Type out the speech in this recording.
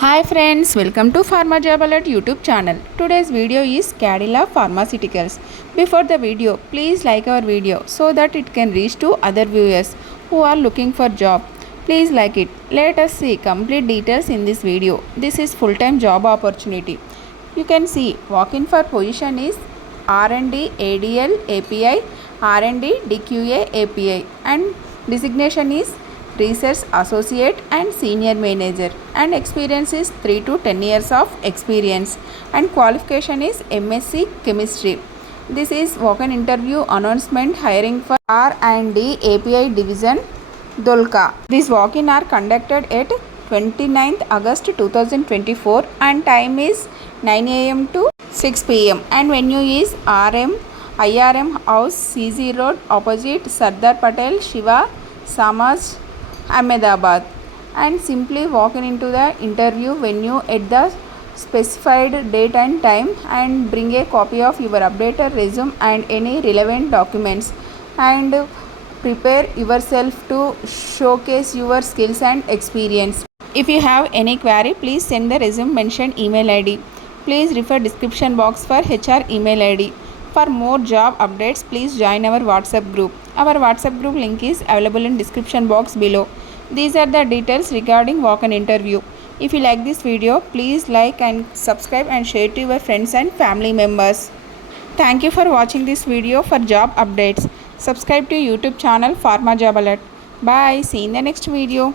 Hi friends, welcome to Pharma Job Alert YouTube channel. Today's video is Cadila Pharmaceuticals. Before the video, please like our video so that it can reach to other viewers who are looking for job. Please like it. Let us see complete details in this video. This is full-time job opportunity. You can see walk-in for position is R&D ADL API, R&D DQA API and designation is Research Associate and Senior Manager and experience is 3 to 10 years of experience and qualification is MSc Chemistry. This is walk-in interview announcement hiring for R&D API Division Dolka. These walk-in are conducted at 29th August 2024 and time is 9 am to 6 pm and venue is IRM House CZ Road opposite Sardar Patel Shiva Samaj Ahmedabad and simply walk into the interview venue at the specified date and time and bring a copy of your updated resume and any relevant documents and prepare yourself to showcase your skills and experience. If you have any query, please send the resume mentioned email ID. Please refer description box for HR email ID. For more job updates, please join our WhatsApp group. Our WhatsApp group link is available in description box below. These are the details regarding walk-in interview. If you like this video, please like and subscribe and share to your friends and family members. Thank you for watching this video. For job updates, subscribe to YouTube channel Pharma Job Alert. Bye. See you in the next video.